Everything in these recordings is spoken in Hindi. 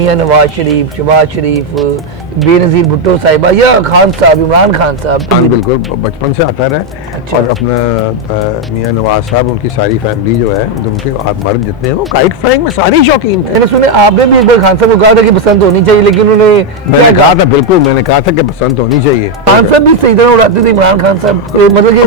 मियां नवाज शरीफ, शहबाज शरीफ, बेनज़ीर भुट्टो साहिबा या खान साहब, इमरान खान साहब? हाँ बिल्कुल, बचपन से आता रहा। अच्छा। और अपना मियां नवाज साहब, उनकी सारी फैमिली जो है, जो उनके मर्द जितने हैं वो काइट फ्लाइंग में सारे शौकीन थे। मैंने सुने आपने भी एक बार खान साहब को कहा था कि पसंद होनी चाहिए, लेकिन उन्होंने मैंने कहा था, बिल्कुल मैंने कहा था कि पसंद होनी चाहिए। खान साहब भी सही तरह उड़ाते थे इमरान खान साहब, मतलब कि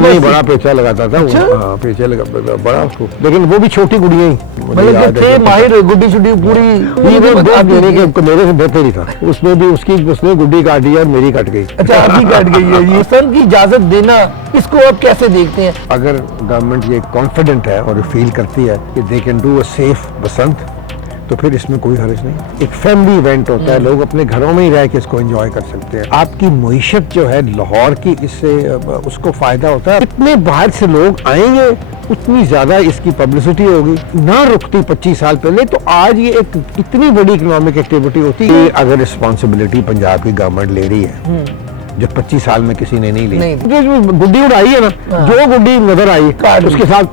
नहीं बड़ा पेचा लगाता था। हाँ पेचा लगा बड़ा उसको, लेकिन वो भी छोटी गुड़िया ही, मतलब थे माहिर, गुड्डी शुड्डी पूरी मेरे से बेहतर ही था। उसमें भी उसने गुड्डी काट दी और मेरी कट गई। अच्छा, आपकी कट गई है। ये सन की इजाजत देना, इसको आप कैसे देखते हैं? अगर गवर्नमेंट ये कॉन्फिडेंट है और फील करती है कि they can do a safe Basant, तो फिर इसमें कोई हर्ज नहीं। एक फैमिली इवेंट होता है, लोग अपने घरों में ही रह के इसको एंजॉय कर सकते हैं। आपकी मईशत जो है लाहौर की, इससे उसको फायदा होता है। इतने बाहर से लोग आएंगे, उतनी ज्यादा इसकी पब्लिसिटी होगी। ना रुकती 25 साल पहले, तो आज ये एक इतनी बड़ी इकोनॉमिक एक्टिविटी होती है। अगर रिस्पॉन्सिबिलिटी पंजाब की गवर्नमेंट ले रही है जो 25 साल में किसी ने नहीं ली, जो गुड्डी उड़ाई है ना, जो गुड्डी नजर आई उसके साथ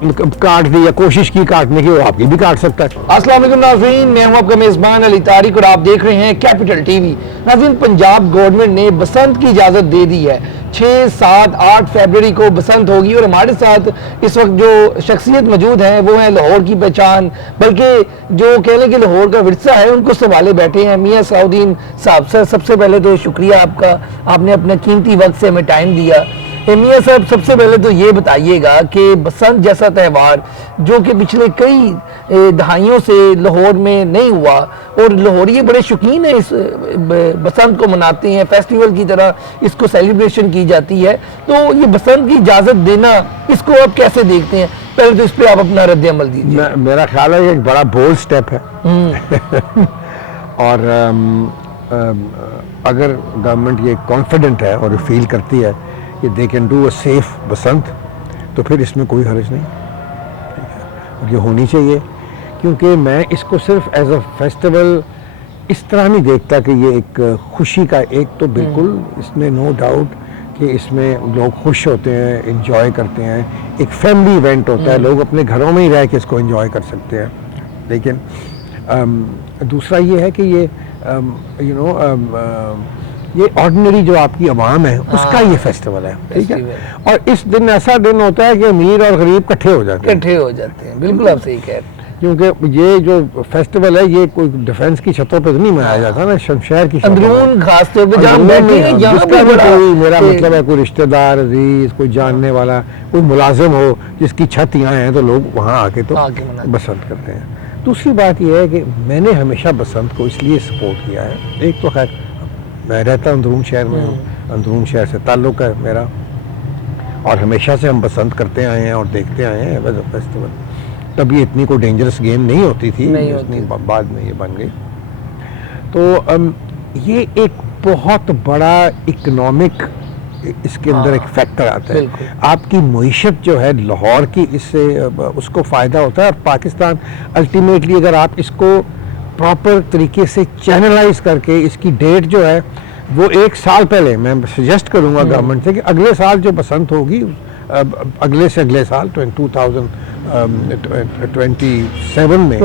काट दी या कोशिश की काटने की, वो आपकी भी काट सकता है। अस्सलाम वालेकुम नाज़रीन, मैं हूं आपका मेजबान अली तारिक और आप देख रहे हैं कैपिटल टीवी। नाज़रीन, पंजाब गवर्नमेंट ने बसंत की इजाजत दे दी है। 6, 7, 8 फरवरी को बसंत होगी और हमारे साथ इस वक्त जो शख्सियत मौजूद हैं वो है लाहौर की पहचान, बल्कि जो कह लें कि लाहौर का विरसा है, उनको संभाले बैठे हैं मियां सलाउद्दीन साहब। सर, सबसे पहले तो शुक्रिया आपका, आपने अपना कीमती वक्त से हमें टाइम दिया। मियां साहब, सबसे पहले तो ये बताइएगा कि बसंत जैसा त्यौहार जो कि पिछले कई दहाइयों से लाहौर में नहीं हुआ, और लाहौरी बड़े शौकीन है इस बसंत को मनाते हैं, फेस्टिवल की तरह इसको सेलिब्रेशन की जाती है, तो ये बसंत की इजाज़त देना, इसको आप कैसे देखते हैं? पहले तो इस पर आप अपना रद्द अमल दीजिए। मेरा ख्याल है ये एक बड़ा बोल्ड स्टेप है। और अगर गवर्नमेंट ये कॉन्फिडेंट है और फील करती है कि they can do a safe Basant, तो फिर इसमें कोई हर्ज नहीं। और ये होनी चाहिए, क्योंकि मैं इसको सिर्फ एज अ फेस्टिवल इस तरह नहीं देखता कि ये एक खुशी का, एक तो बिल्कुल इसमें नो डाउट कि इसमें लोग खुश होते हैं, एंजॉय करते हैं, एक फैमिली इवेंट होता है, लोग अपने घरों में ही रह के इसको एंजॉय कर सकते हैं। लेकिन दूसरा ये है कि ये ये ऑर्डिनरी जो आपकी आवाम है उसका ये फेस्टिवल है, ठीक है। और इस दिन ऐसा दिन होता है कि अमीर और गरीब इकट्ठे हो जाते हैं। बिल्कुल आप सही कह रहे हैं। क्योंकि ये जो फेस्टिवल है ये कोई डिफेंस की छतों पे तो नहीं मनाया जाता ना, शमशेर की अंदरून खास तौर पे जहां बैठे हैं, जिसका भी कोई, मेरा मतलब है कोई रिश्तेदार, अजीज, कोई जानने वाला, कोई मुलाजिम हो जिसकी छत यहाँ है, तो लोग वहाँ आके तो बसंत करते हैं। दूसरी बात यह है कि मैंने हमेशा बसंत को इसलिए सपोर्ट किया है, एक तो खैर मैं रहता अंदरून शहर में हूँ, अंदरून शहर से ताल्लुक़ है मेरा, और हमेशा से हम बसंत करते आए हैं और देखते आए हैं एज अ फेस्टिवल। तब ये इतनी कोई डेंजरस गेम नहीं होती थी, इतनी बाद में ये बन गई। तो ये एक बहुत बड़ा इकोनॉमिक इसके अंदर एक फैक्टर आता है। आपकी मईशत जो है लाहौर की, इससे उसको फ़ायदा होता है। और पाकिस्तान अल्टीमेटली अगर आप इसको प्रॉपर तरीके से चैनलाइज करके, इसकी डेट जो है वो 1 साल पहले, मैं सजेस्ट करूंगा गवर्नमेंट से कि अगले साल जो बसंत होगी, अगले से अगले साल 2027 में,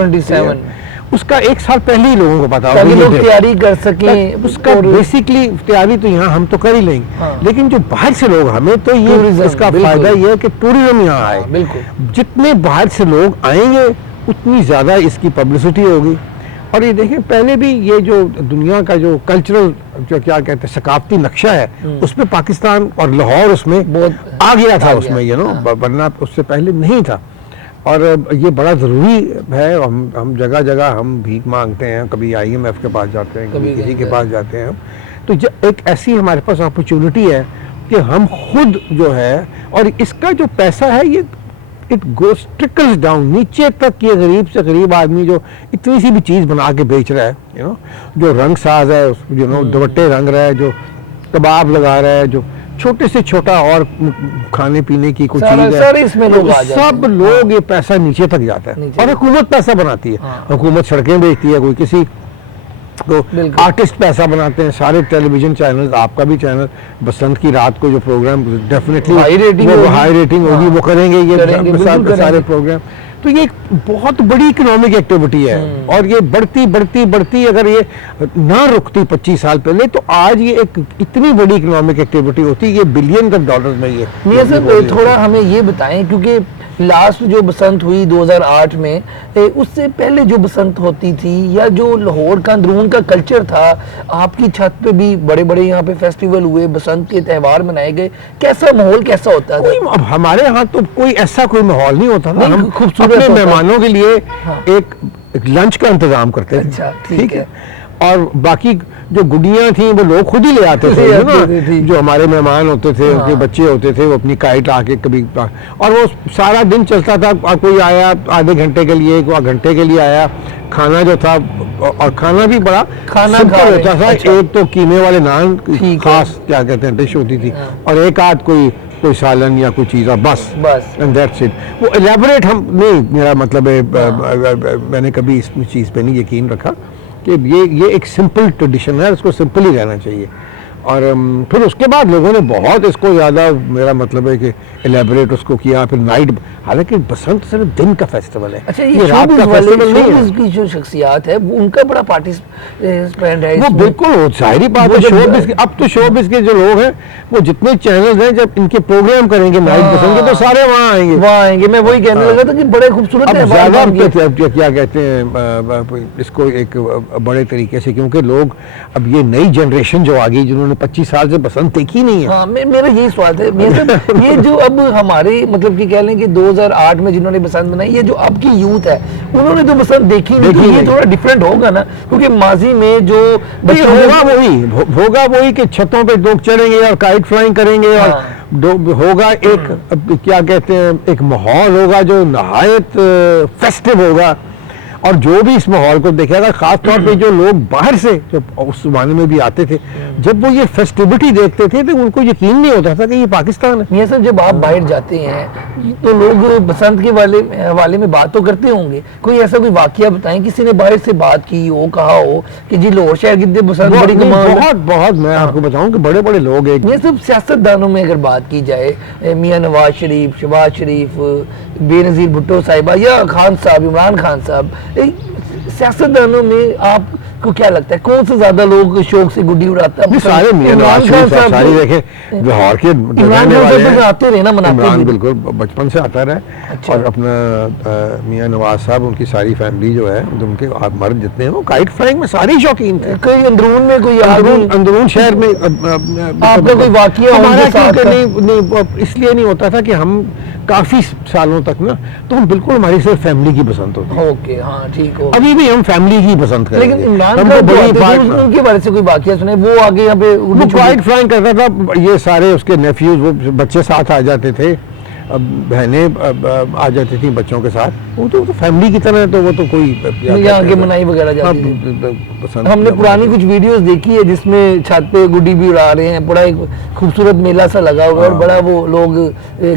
उसका 1 साल पहले ही लोगों को पता होगा, लोग तैयारी कर सकें उसका। बेसिकली तैयारी तो यहाँ हम तो कर ही लेंगे, लेकिन जो बाहर से लोग, हमें तो ये इसका फायदा ये है कि टूरिज्म यहाँ आए। जितने बाहर से लोग आएंगे उतनी ज्यादा इसकी पब्लिसिटी होगी। और ये देखें, पहले भी ये जो दुनिया का जो कल्चरल, जो क्या कहते हैं, सकाफती नक्शा है, उसमें पाकिस्तान और लाहौर उसमें बहुत आ गया था, उसमें वरना उससे पहले नहीं था। और ये बड़ा ज़रूरी है। हम जगह जगह हम भीख मांगते हैं, कभी IMF के पास जाते हैं, कभी किसी के पास जाते हैं, तो एक ऐसी हमारे पास अपॉर्चुनिटी है कि हम खुद जो है, और इसका जो पैसा है ये इट गोस ट्रिकल्स डाउन नीचे तक। ये गरीब से गरीब आदमी जो इतनी सी भी चीज़ बना के बेच रहा है, जो रंग साज है, दुपट्टे रंग रहा है, जो कबाब लगा रहा है, जो छोटे से छोटा और खाने पीने की कुछ चीज है, इसमें लोग सब लोग ये पैसा नीचे तक जाता है। और हुकूमत पैसा बनाती है, हुकूमत सड़कें बेचती है, कोई किसी तो आर्टिस्ट पैसा बनाते हैं, सारे टेलीविजन चैनल, आपका भी चैनल, बसंत की रात को जो प्रोग्राम डेफिनेटली हाई रेटिंग होगी, वो करेंगे ये सारे प्रोग्राम। तो ये एक बहुत बड़ी इकोनॉमिक एक्टिविटी है, और ये बढ़ती बढ़ती बढ़ती अगर ये ना रुकती 25 साल पहले, तो आज ये एक इतनी बड़ी इकोनॉमिक एक्टिविटी होती, ये बिलियन ऑफ डॉलर्स में ये। मियां साहब थोड़ा हमें ये बताएं, क्योंकि लास्ट जो बसंत हुई 2008 में, उससे पहले जो बसंत होती थी या जो लाहौर का अंदरून का कल्चर था, आपकी छत पे भी बड़े बड़े यहाँ पे फेस्टिवल हुए, बसंत के त्यौहार मनाए गए, कैसा माहौल कैसा होता था? अब हमारे यहाँ तो कोई ऐसा कोई माहौल नहीं होता था। हम खूबसूरत अपने मेहमानों के लिए एक लंच का इंतजाम करते थे। अच्छा, ठीक है। और बाकी जो गुडियां थी वो लोग खुद ही ले आते थे ना, जो हमारे मेहमान होते थे, उनके बच्चे होते थे, वो अपनी काइट आके कभी, और वो सारा दिन चलता था। कोई आया आधे घंटे के लिए, कोई घंटे के लिए आया, खाना जो था, और खाना भी बड़ा सिंपल होता था। अच्छा। एक तो कीमे वाले नान, खास क्या कहते हैं डिश होती थी, और एक आध कोई सालन या कोई चीज़, बस एंड दैट्स इट। वो एलेबोरेट हम नहीं, मेरा मतलब है मैंने कभी इस चीज़ पे नहीं यकीन रखा कि ये एक सिंपल ट्रेडिशन है, इसको सिंपल ही रहना चाहिए। और फिर उसके बाद लोगों ने बहुत इसको ज़्यादा, मेरा मतलब है कि एलेबोरेट उसको किया। फिर नाइट, हालांकि बसंत सिर्फ दिन का फेस्टिवल है। अच्छा, ये रात का फेस्टिवल नहीं है। की जो शख्सियत है वो, उनका बड़ा पार्टिसिपेंट है वो बिल्कुल जाहिर बात है। शोबिज़ के, अब तो शोबिज़ के जो लोग हैं, वो जितने चैनल्स हैं, जब इनके प्रोग्राम करेंगे नाइट बसंत के, तो सारे वहाँ आएंगे। मैं वही कहने लगा था कि बड़े खूबसूरत है। क्या कहते हैं इसको एक बड़े तरीके से, क्योंकि लोग अब ये नई जनरेशन जो आ गई, जिन्होंने 25 साल से बसंत देखी नहीं है। हाँ, मेरा यही सवाल है। ये जो अब हमारे मतलब कि कह लें कि 2008 में जिन्होंने बसंत बनाई, ये जो अब की यूथ है, उन्होंने तो बसंत देखी नहीं, तो ये थोड़ा डिफरेंट होगा ना, क्योंकि माजी में जो होगा वही कि छतों पे लोग चढ़ेंगे और काइट फ्लाइंग करेंगे, और होगा एक क्या कहते हैं, एक माहौल होगा जो नहायत फेस्टिव होगा। और जो भी इस माहौल को देखेगा, खास तौर पे जो लोग बाहर से, जो उस जमाने में भी आते थे, जब वो ये फेस्टिविटी देखते थे, तो उनको यकीन नहीं होता था कि ये पाकिस्तान है। ये सब जब आप बाहर जाते हैं तो लोग बसंत के वाले में बात तो करते होंगे, कोई ऐसा कोई वाकया बताएं, किसी ने बाहर से बात की हो, कहा हो कि जी लाहौर शहर की बसंत बड़ी कमाल है? बहुत मैं आपको बताऊं कि बड़े बड़े लोग, एक ये सब सियासतदानों में अगर बात की जाए, मियां नवाज शरीफ, शहबाज शरीफ, बेनजीर भुट्टो साहिबा या खान साहब, इमरान खान साहब, सियासतदानों में आपको क्या लगता है कौन से ज्यादा लोग शौक से गुड्डी उड़ाता है? सारे इमरान खान साहब देखें, लाहौर के इमरान खान आते रहे ना, मनाते इमरान बिल्कुल बचपन से आता रहा। अच्छा। और अपना मियां नवाज साहब, उनकी सारी फैमिली जो है, उनके मर्द जितने हैं, वो काइट फ्लाइंग में सारे शौकीन थे। कोई अंदरून में, कोई अंदरून शहर में आपका कोई वाकया नहीं, इसलिए नहीं होता था कि हम काफी सालों तक ना, तो हम बिल्कुल हमारी सिर्फ फैमिली की पसंद होती है। ओके, हाँ ठीक हो। अभी भी हम फैमिली की पसंद करेंगे। लेकिन इमरान खान उनके बारे से कोई वाकया सुने? वो आगे यहाँ पे काइट फ्लाइंग करता था, ये सारे उसके नेफ्यूज, वो बच्चे साथ आ जाते थे, बहनें आ जाती थी बच्चों के साथ, वो तो फैमिली की तरह, तो वो तो कोई यहाँ के मनाई वगैरह जाती थी। हमने पुरानी कुछ वीडियोस देखी है जिसमें छत पे गुड्डी भी उड़ा रहे हैं, बड़ा एक खूबसूरत मेला सा लगा हुआ है, और बड़ा वो लोग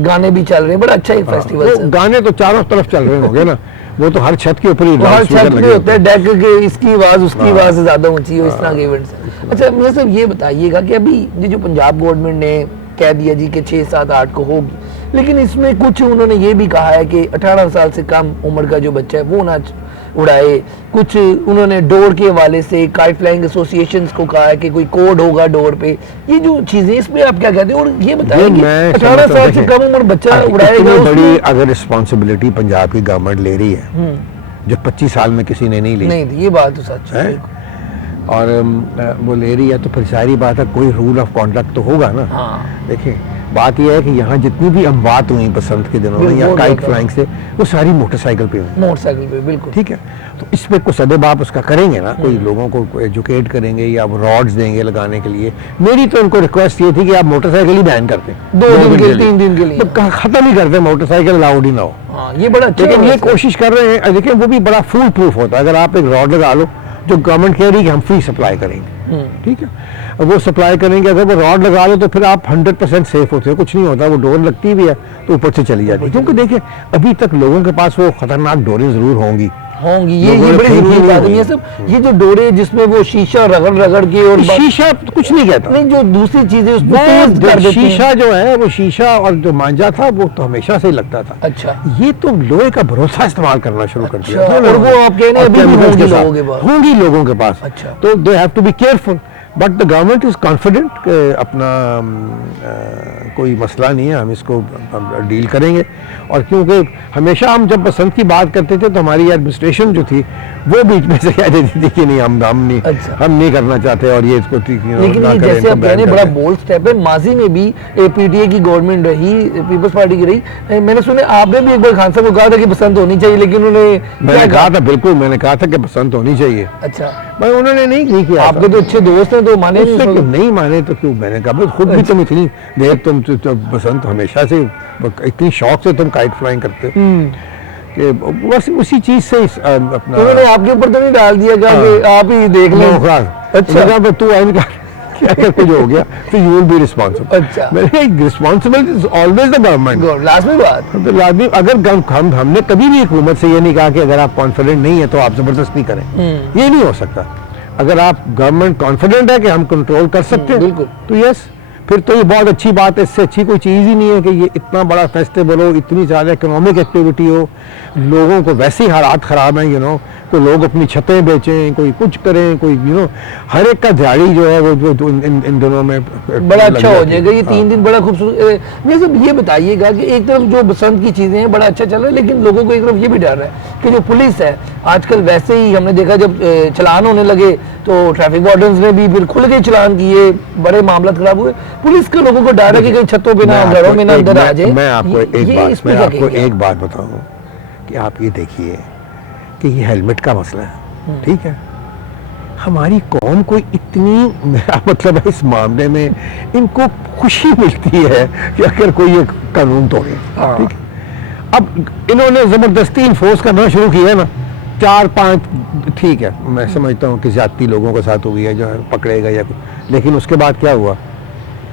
गाने भी चल रहे हैं, बड़ा अच्छा एक फेस्टिवल है। गाने तो चारों तरफ चल रहे होंगे ना, वो तो हर छत के ऊपर ही, हर छत पे होता है, डेक के इसकी आवाज उसकी आवाज से ज्यादा ऊंची हो, इस तरह के इवेंट्स। अच्छा, मुझे सिर्फ ये बताइएगा कि अभी ये जो पंजाब गवर्नमेंट ने कह दिया जी कि 6, 7, 8 को होगी, लेकिन इसमें कुछ उन्होंने ये भी कहा है कि 18 साल से कम उम्र का जो बच्चा है वो ना उड़ाए। कुछ उन्होंने डोर के हवाले से काइट फ्लाइंग एसोसिएशंस को कहा है कि कोई कोड होगा डोर पे। ये जो चीजें, इसमें आप क्या कहते हैं? और ये बताइए कि 18 साल से कम उम्र बच्चा उड़ाएगा, बड़ी अगर रिस्पॉन्सिबिलिटी पंजाब की गवर्नमेंट ले रही है, जो 25 साल में किसी ने नहीं ली। नहीं, ये बात तो सच है। और वो ले रही है, तो फिर सारी बात है, कोई रूल ऑफ कॉन्डक्ट तो होगा ना। देखिए, बात यह है कि यहाँ जितनी भी अमवात हुई बसंत के दिनों में या काइट फ्लाइंग से, वो सारी मोटरसाइकिल पे हुई। मोटरसाइकिल पे, बिल्कुल ठीक है। तो इस पे कुछ सदबाप उसका करेंगे ना, कोई लोगों को एजुकेट करेंगे या वो रॉड्स देंगे लगाने के लिए। मेरी तो उनको रिक्वेस्ट ये थी कि आप मोटरसाइकिल ही बैन करते, 2 दिन के 3 दिन के लिए, तो खत्म ही करते, मोटरसाइकिल अलाउड ही ना हो। ये बड़ा अच्छा, लेकिन ये कोशिश कर रहे हैं। देखिए, वो भी बड़ा फूल प्रूफ होता है। अगर आप एक रॉड लगा लो, जो गवर्नमेंट कह रही है कि हम फ्री सप्लाई करेंगे, ठीक है, वो सप्लाई करेंगे, अगर वो रॉड लगा लो तो फिर आप 100% सेफ होते हो, कुछ नहीं होता। वो डोर लगती भी है तो ऊपर से चली जाती है, क्योंकि देखिए अभी तक लोगों के पास वो खतरनाक डोरें जरूर होंगी, होंगी। ये बड़ी जरूरी बात है। ये सब ये जो डोरे जिसमें वो शीशा रगड़ रगड़ के और शीशा कुछ नहीं कहता, नहीं जो दूसरी चीजें उसमें शीशा जो है वो शीशा और जो मांझा था वो तो हमेशा से ही लगता था। अच्छा, ये तो लोहे का भरोसा इस्तेमाल करना शुरू कर दिया। और वो आप कह रहे हैं अभी होंगी लोगों के पास। अच्छा, तो they have to be careful, but the government is confident कि अपना कोई मसला नहीं है, हम इसको डील करेंगे। और क्योंकि हमेशा हम जब बसंत की बात करते थे तो हमारी एडमिनिस्ट्रेशन जो थी वो बीच में से कह देती थी कि नहीं हम नहीं, अच्छा, हम नहीं करना चाहते और ये इसको लेकिन ये जैसे आप कह रहे हैं बड़ा बोल्ड स्टेप है। माजी में भी पीटीए की गवर्नमेंट रही, पीपल्स पार्टी की रही। मैंने सुने आपने भी एक बार खान साहब को कहा था कि बसंत होनी चाहिए, लेकिन उन्होंने मैंने कहा था, बिल्कुल मैंने कहा था कि बसंत होनी चाहिए। अच्छा, भाई उन्होंने नहीं किया। आपके तो अच्छे दोस्त हैं तो माने नहीं माने तो क्यों? मैंने कहा खुद भी तुम इतनी देर तुम बसंत हमेशा से इतनी शौक से तुम काइट फ्लाइंग करते कि बस उसी चीज से अपना उन्होंने आपके ऊपर तो नहीं डाल दिया कि आप ही देख लें। अच्छा, तू अगर कुछ हो गया तो यू विल बी रिस्पांसिबल। अच्छा, responsible is always the government. लाजमी बात तो लाजमी, अगर हमने कभी भी हुकूमत से ये नहीं कहा कि अगर आप कॉन्फिडेंट नहीं है तो आप जबरदस्ती करें, ये नहीं हो सकता। अगर आप गवर्नमेंट कॉन्फिडेंट है कि हम कंट्रोल कर सकते हैं बिल्कुल, तो यस, फिर तो ये बहुत अच्छी बात है। इससे अच्छी कोई चीज़ ही नहीं है कि ये इतना बड़ा फेस्टिवल हो, इतनी ज़्यादा इकोनॉमिक एक्टिविटी हो, लोगों को वैसे ही हालात ख़राब हैं, कोई लोग अपनी छतें बेचें, कोई कुछ करें, कोई हर एक का दिहाड़ी जो है वो इन दिनों में बड़ा अच्छा हो जाएगा। ये 3 दिन बड़ा खूबसूरत। ये सब ये बताइएगा कि एक तरफ जो बसंत की चीज़ें हैं बड़ा अच्छा चल रहा है, लेकिन लोगों को एक तरफ ये भी डर है कि जो पुलिस है आजकल वैसे ही हमने देखा जब चलान होने लगे तो ट्रैफिक वार्डन्स ने भी फिर खुल के चलान किए, बड़े मामला खराब हुए। पुलिस के लोगों को डर है कि कहीं छतों पे ना, घरों में ना अंदर आ जाए। मैं आपको एक बात बताऊं कि आप ये देखिए कि ये हेलमेट का मसला है, ठीक है। हमारी कौम को इतनी, मेरा मतलब है इस मामले में इनको खुशी मिलती है कि अगर कोई ये कानून तोड़े, ठीक है। अब इन्होंने जबरदस्ती इन्फोर्स करना शुरू किया है ना, 4-5 ठीक है, मैं समझता हूँ कि ज्यादती लोगों के साथ हुई है जो है पकड़ेगा या कुछ, लेकिन उसके बाद क्या हुआ,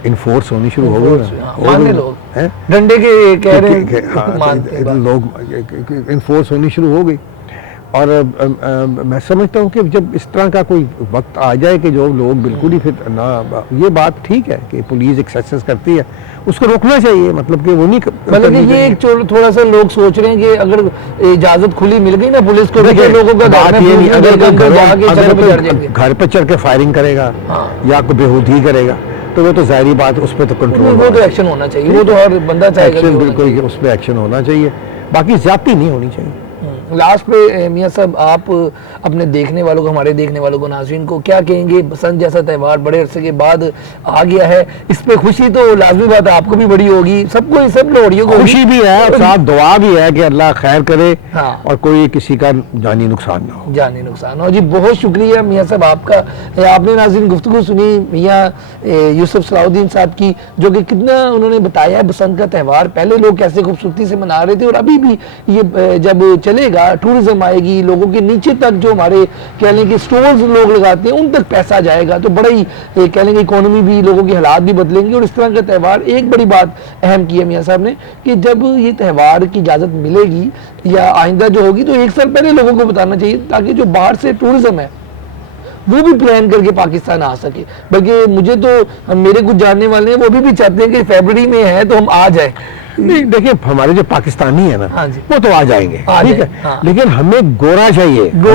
इन्फोर्स होनी शुरू हो गई, लोग डंडे के कह रहे हैं, लोग इन्फोर्स होनी शुरू हो गई। और मैं समझता हूँ कि जब इस तरह का कोई वक्त आ जाए कि जो लोग बिल्कुल ही फिर ना, ये बात ठीक है कि पुलिस एक्सेस करती है, उसको रोकना चाहिए, मतलब कि वो नहीं, मतलब ये एक थोड़ा सा लोग सोच रहे हैं कि अगर इजाजत खुली मिल गई ना पुलिस को, लोगों का बात ये नहीं, अगर घर पे चढ़ के फायरिंग करेगा या कोई बेहूदी करेगा तो वो तो जाहिर बात, उस पर तो कंट्रोल, वो तो एक्शन होना चाहिए, वो तो हर बंदा चाहेगा, बिल्कुल उस पर एक्शन होना चाहिए, बाकी ज्यादती नहीं होनी चाहिए। लास्ट पे मियां साहब आप अपने देखने वालों को, हमारे देखने वालों को, नाज़रीन को क्या कहेंगे? बसंत जैसा त्यौहार बड़े अरसे के बाद आ गया है, इस पे खुशी तो लाजमी बात है आपको भी बड़ी होगी, सबको, सब लोहड़ियों को खुशी भी है और साथ दुआ भी है कि अल्लाह खैर करे, हाँ, और कोई किसी का जानी नुकसान ना हो, जानी नुकसान हो। जी बहुत शुक्रिया मियां साहब आपका। आपने नाज़रीन गुफ्तगू सुनी मियां यूसुफ सलाउद्दीन साहब की, जो कि कितना उन्होंने बताया है बसंत का त्यौहार पहले लोग कैसे खूबसूरती से मना रहे थे, और अभी भी ये जब चलेगा, टूरिज्म आएगी, लोगों के नीचे तक जो हमारे कह लें कि स्टोर्स लोग लगाते हैं उन तक पैसा जाएगा, तो बड़ा ही कह लें कि इकोनॉमी भी, लोगों के हालात भी बदलेंगे। और इस तरह का त्यौहार, एक बड़ी बात अहम की है मियां साहब ने कि जब ये त्यौहार की इजाज़त मिलेगी या आइंदा जो होगी तो 1 साल पहले लोगों को बताना चाहिए, ताकि जो बाहर से टूरिज्म है वो भी प्लान करके पाकिस्तान आ सके। बल्कि मुझे तो मेरे कुछ जानने वाले हैं वो भी चाहते हैं कि फरवरी में है तो हम आ जाए। नहीं देखिए, हमारे जो पाकिस्तानी है ना, हाँ वो तो आ जाएंगे, ठीक है, हाँ। लेकिन हमें गोरा चाहिए, वो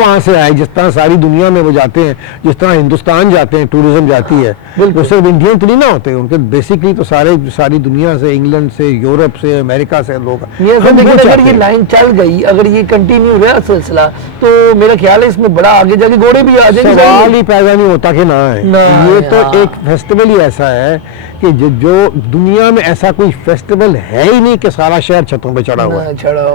वहाँ से आए, जिस तरह सारी दुनिया में वो जाते हैं, जिस तरह हिंदुस्तान जाते हैं, टूरिज्म जाती है, वो सिर्फ इंडियन तो नहीं ना होते, उनके बेसिकली तो सारी दुनिया से, इंग्लैंड से, यूरोप से, अमेरिका से लोग। अगर ये लाइन चल गई, अगर ये कंटिन्यू रहा सिलसिला, तो मेरा ख्याल है इसमें बड़ा आगे जाके घोड़े भी आ जाएंगे। सवाल ही पैदा नहीं होता कि ना है, ये तो एक फेस्टिवल ही ऐसा है कि जो दुनिया में ऐसा कोई फेस्टिवल है ही नहीं कि सारा शहर छतों पे चढ़ा हुआ है,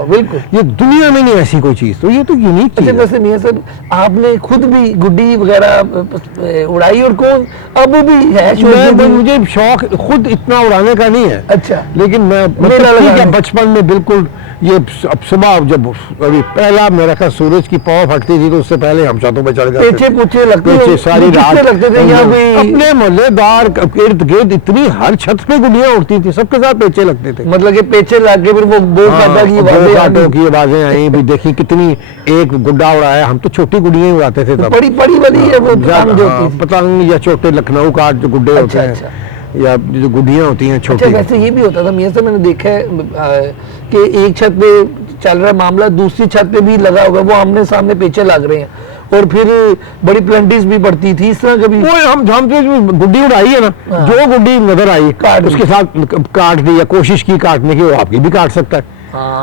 बिल्कुल, ये दुनिया में नहीं ऐसी कोई चीज, तो ये तो यूनिक चीज है। वैसे मियां साहब आपने खुद भी गुड्डी वगैरह उड़ाई, और कौन अब भी है मुझे शौक खुद इतना उड़ाने का नहीं है, अच्छा, लेकिन मैं बचपन में बिल्कुल ये अब सुबह जब अभी पहला मेरा ख्याल सूरज की पौ फटती थी तो उससे पहले हम छतों पे चढ़ गए पेचे पूछे लगते पेचे सारी रात लगते थे यहाँ पे अपने मोहल्लेदार इर्द गिर्द इतनी हर छत पे गुड़ियां उड़ती थी, सबके साथ पेचे लगते थे। मतलब कि पेचे लाके फिर वो बो काटा की आवाजें आई भी, देखी कितनी एक गुड्डा उड़ाया, हम तो छोटी गुड़ियां उड़ाते थे तब, बड़ी बड़ी वाली है वो पतंग या छोटे लखनऊ का जो गुड्डे होते हैं या जो गुड्डियां होती हैं छोटी। अच्छा, वैसे ये भी होता था मियां साहब, मैंने देखा है कि एक छत पे चल रहा है मामला, दूसरी छत पे भी लगा होगा, वो आमने सामने पेचे लग रहे हैं और फिर बड़ी प्लेंटिस भी पड़ती थी इस तरह कभी। वो हम जो गुड्डी उड़ाई है ना, जो गुड्डी नजर आई उसके साथ काट दी या कोशिश की काटने की, वो आपकी भी काट सकता है।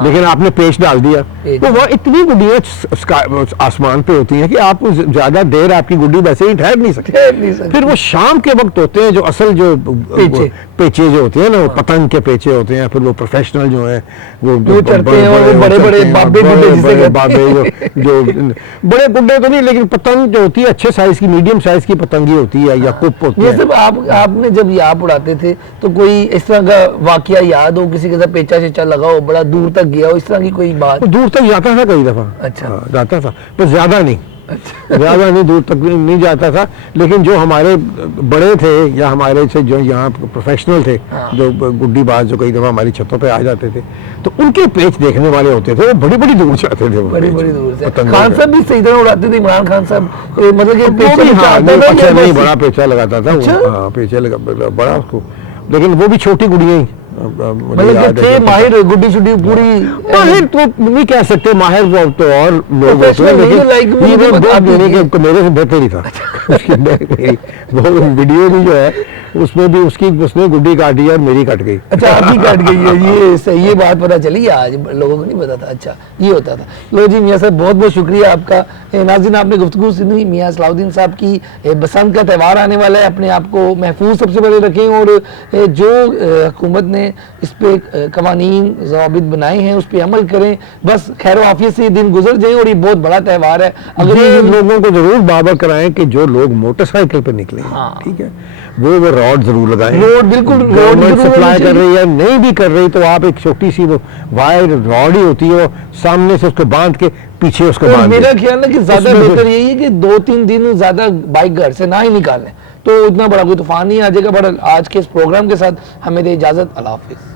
लेकिन आपने पेच डाल दिया तो वह इतनी गुड्डियां आसमान पे होती हैं कि आप ज्यादा देर आपकी गुड्डी वैसे ही ठहर नहीं सकती। फिर वो शाम के वक्त होते हैं जो असल जो पेचे जो होते हैं ना, वो पतंग के पेचे होते हैं। फिर वो प्रोफेशनल जो है वो चढ़ते हैं और बड़े बड़े बाबे जो बड़े गुड्डे तो नहीं, लेकिन पतंग जो होती है अच्छे साइज की, मीडियम साइज की पतंगी होती है या कुप होती है। सब आपने जब ये आप उड़ाते थे तो कोई इस तरह का वाकया याद हो, किसी के साथ पेचा शेचा लगा हो, बड़ा दूर तक गया हो, इस तरह की कोई बात? दूर तक जाता था कई दफा। अच्छा, जाता था पर ज्यादा नहीं। अच्छा। ज्यादा नहीं, दूर तक नहीं जाता था, लेकिन जो हमारे बड़े थे या हमारे से जो यहाँ प्रोफेशनल थे, जो गुड्डीबाज जो कई दफा हमारी छतों पे आ जाते थे, तो उनके पेच देखने वाले होते थे, वो बड़ी बड़ी दूर जाते थे। बड़ी बड़ी दूर से खान साहब भी सही तरह उड़ाते थे, इमरान खान साहब, मतलब अच्छा नहीं, बड़ा पेचा लगाता था। हाँ, पेचा लगा बड़ा उसको, लेकिन वो भी छोटी गुड़ियां ही, मतलब थे माहिर गुड्डी शुड्डी पूरी। माहिर तो नहीं कह सकते, माहिर तो और लोग होते हैं, लेकिन मेरे से बेहतर ही था। वो वीडियो भी जो है उसमें भी उसने गुड्डी काटी और मेरी कट गई। अच्छा, आपकी कट गई है, ये सही, ये बात पता चली, आज लोगों को नहीं पता था। अच्छा, ये होता था। लो जी मियां साहब, बहुत बहुत शुक्रिया आपका। नाज़रीन, आपने गुफ्तगू सुनी मियां सलाहुद्दीन साहब की। बसंत का त्यौहार आने वाला है, अपने आप को महफूज सबसे पहले रखें और जो हुकूमत ने इस पे कवानीन ज़वाबित बनाए हैं उस पर अमल करें। बस खैर आफियत से ये दिन गुजर जाए, और ये बहुत बड़ा त्यौहार है। अगर ये लोगों को जरूर बाबर कराएं कि जो लोग मोटरसाइकिल पे निकले, ठीक है, वो रॉड जरूर लगाएं। रोड बिल्कुल, गवर्नमेंट सप्लाई कर रही है, नहीं भी कर रही तो आप एक छोटी सी वो वायर रॉड ही होती है, वो सामने से उसको बांध के पीछे उसको बांध। मेरा ख्याल है कि ज्यादा बेहतर यही है कि 2-3 दिन ज्यादा बाइक घर से ना ही निकालें, तो इतना बड़ा कोई तूफान नहीं आ जाएगा। बट आज के इस प्रोग्राम के साथ हमें दे इजाजत। अल्लाह हाफिज।